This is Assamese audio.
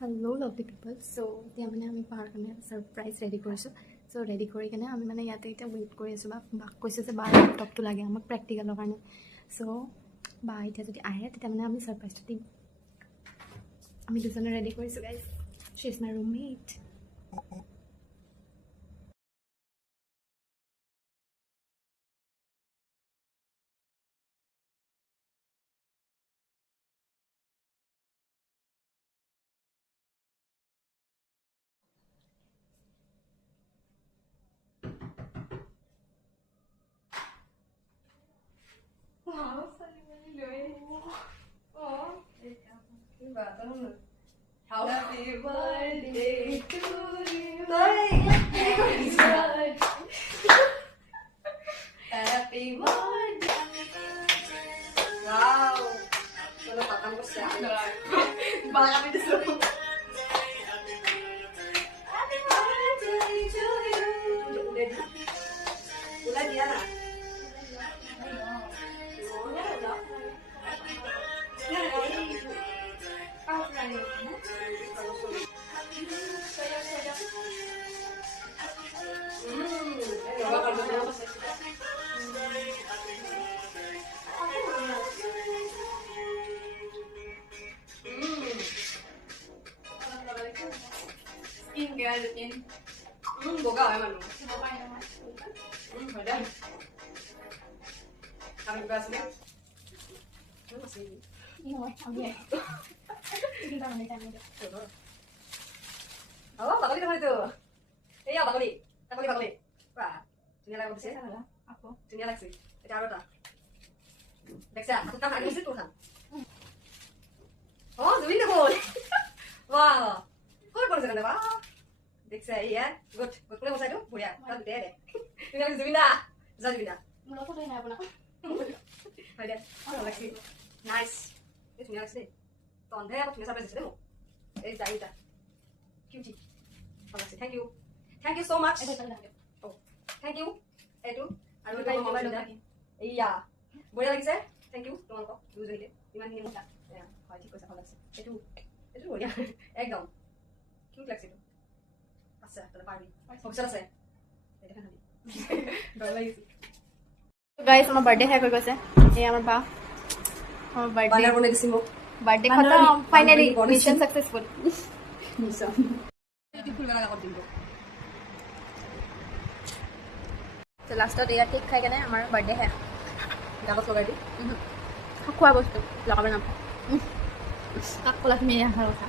Hello lovely people. So এতিয়া মানে আমি পাৰ কাৰণে সাৰপ্ৰাইজ ৰেডি কৰিছোঁ. সো ৰেডি কৰি কিনে আমি মানে ইয়াতে এতিয়া ৱেইট কৰি আছোঁ বাক কৈছে যে বাৰ লেপটপটো লাগে আমাক প্ৰেক্টিকেলৰ কাৰণে. সো বা এতিয়া যদি আহে তেতিয়া মানে আমি সাৰপ্ৰাইজটো দিম. আমি দুজনে ৰেডি কৰিছোঁ guys. She is my roommate. Happy birthday to you. Happy birthday. Wow. Solo patang ko siya. Baka kami dito. Happy birthday to you. Ulan yan ah. Skincare routine. Boga ay manu. Ada. Kami bahas ni. Masih. Ini mau ambil. Kita mana jangan. Oh, bakali naman ito. Iya, bakali. Bakali. Wah, sini lagi bersih. Apa? Sini lagi sih. Cara apa? Deksa, aku tak ada situ kan. Oh, Zubin dah boleh. Wah, kau boleh sekarang dah. Deksa, iya. Good. Boleh masuk itu? Boleh. Kalau tidak ada. Sini lagi Zubin dah. Zubin dah. Mulut tu dah nak apa nak? Ada. Oh, lagi. Nice. Ini sini lagi sih. Tonton apa tuh sampai sini? Eh, dah. Cuci. Thank you. Thank you so much. Oh, thank you. Itu. Aduh, kamu mau sudah. Iya. Boleh lagi saya? Thank you. Tuan kok. Dulu jadi. Iman ini muka. Ya, kau cik kau sahaja. Itu boleh. Ekdom. Cute lagi itu. Asa, terlepas ni. Oh, selesai. Jadi kan nanti. Boleh lagi. Guys আমার বার্থডে হ্যাক হয়ে গেছে. এই আমার বা আমার Balar birthday mo na kasi mo. Birthday খতম. Finally mission successful. Beautiful na lang ako dito. তো লাষ্টত এয়া কেক খাই কেনে আমাৰ বাৰ্থডে হে. Dapat ko gadi. খোৱা বস্তু লগাব নাম কাক ক'লা তুমি এয়া কথা